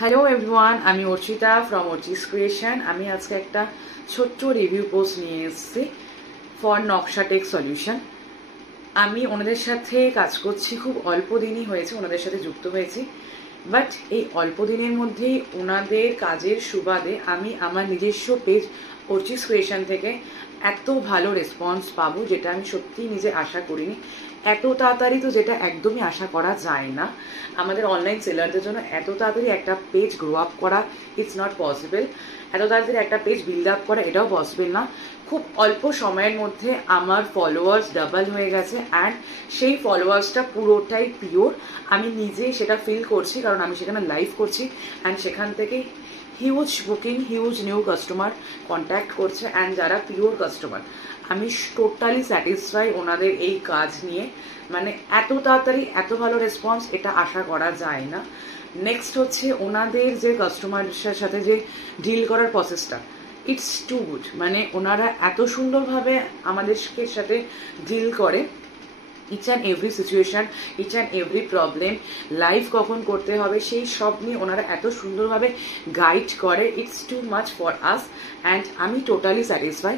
Hello everyone, আমি Archita from অর্চিস creation. আমি আজকে একটা ছোট্ট রিভিউ পোস্ট নিয়ে এসেছি ফর নকশা টেক সলিউশন। আমি ওনাদের সাথে কাজ করছি, খুব অল্প দিনই হয়েছে ওনাদের সাথে যুক্ত হয়েছি, বাট এই অল্প দিনের মধ্যেই ওনাদের কাজের সুবাদে আমি আমার নিজস্ব পেজ অর্চিস ক্রিয়েশন থেকে এত ভালো রেসপন্স পাবো যেটা আমি সত্যিই নিজে আশা করিনি। এত তাড়াতাড়ি তো যেটা একদমই আশা করা যায় না। আমাদের অনলাইন সেলারদের জন্য এত তাড়াতাড়ি একটা পেজ গ্রো আপ করা ইটস নট পসিবল। এত তাড়াতাড়ি একটা পেজ বিল্ড আপ করা এটাও পসিবল না। খুব অল্প সময়ের মধ্যে আমার ফলোয়ার্স ডাবল হয়ে গেছে, অ্যান্ড সেই ফলোয়ার্সটা পুরোটাই পিওর। আমি নিজেই সেটা ফিল করছি কারণ আমি সেখানে লাইভ করছি, অ্যান্ড সেখান থেকেই huge booking, huge new customer contact করছে, অ্যান্ড যারা পিওর কাস্টমার। আমি টোটালি স্যাটিসফাই ওনাদের এই কাজ নিয়ে। মানে এত তাড়াতাড়ি এত ভালো রেসপন্স এটা আশা করা যায় না। নেক্সট হচ্ছে ওনাদের যে কাস্টমারের সাথে যে ডিল করার প্রসেসটা, ইটস টু গুড। মানে ওনারা এত সুন্দরভাবে আমাদেরকে সাথে ডিল করে। Each and every situation, each and every problem, live কখন করতে হবে সেই সব নিয়ে ওনারা এত সুন্দরভাবে গাইড করে। It's too much for us, and আমি টোটালি স্যাটিসফাই।